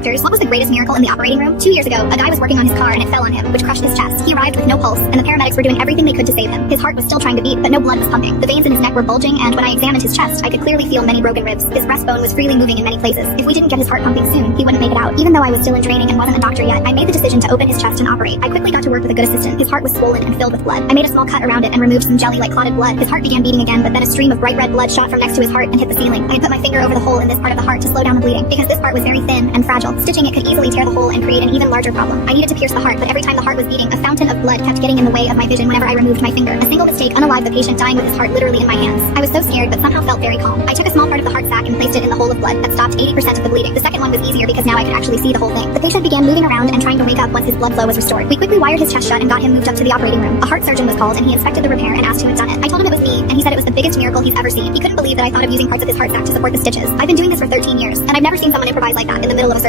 Doctors, what was the greatest miracle in the operating room? 2 years ago, a guy was working on his car and it fell on him, which crushed his chest. He arrived with no pulse, and the paramedics were doing everything they could to save him. His heart was still trying to beat, but no blood was pumping. The veins in his neck were bulging, and when I examined his chest, I could clearly feel many broken ribs. His breastbone was freely moving in many places. If we didn't get his heart pumping soon, he wouldn't make it out. Even though I was still in training and wasn't a doctor yet, I made the decision to open his chest and operate. I quickly got to work with a good assistant. His heart was swollen and filled with blood. I made a small cut around it and removed some jelly like clotted blood. His heart began beating again, but then a stream of bright red blood shot from next to his heart and hit the ceiling. I had put my finger over the hole in this part of the heart to slow down the bleeding, because this part was very thin and fragile. Stitching it could easily tear the hole and create an even larger problem. I needed to pierce the heart, but every time the heart was beating, a fountain of blood kept getting in the way of my vision whenever I removed my finger. A single mistake unalived the patient, dying with his heart literally in my hands. I was so scared, but somehow felt very calm. I took a small part of the heart sac and placed it in the hole of blood. That stopped 80% of the bleeding. The second one was easier because now I could actually see the whole thing. The patient began moving around and trying to wake up once his blood flow was restored. We quickly wired his chest shut and got him moved up to the operating room. A heart surgeon was called and he inspected the repair and asked who had done it. I told him it was me, and he said it was the biggest miracle he's ever seen. He couldn't believe that I thought of using parts of his heart sac to support the stitches. I've been doing this for 13 years, and I've never seen someone improvise like that in the middle of a surgery.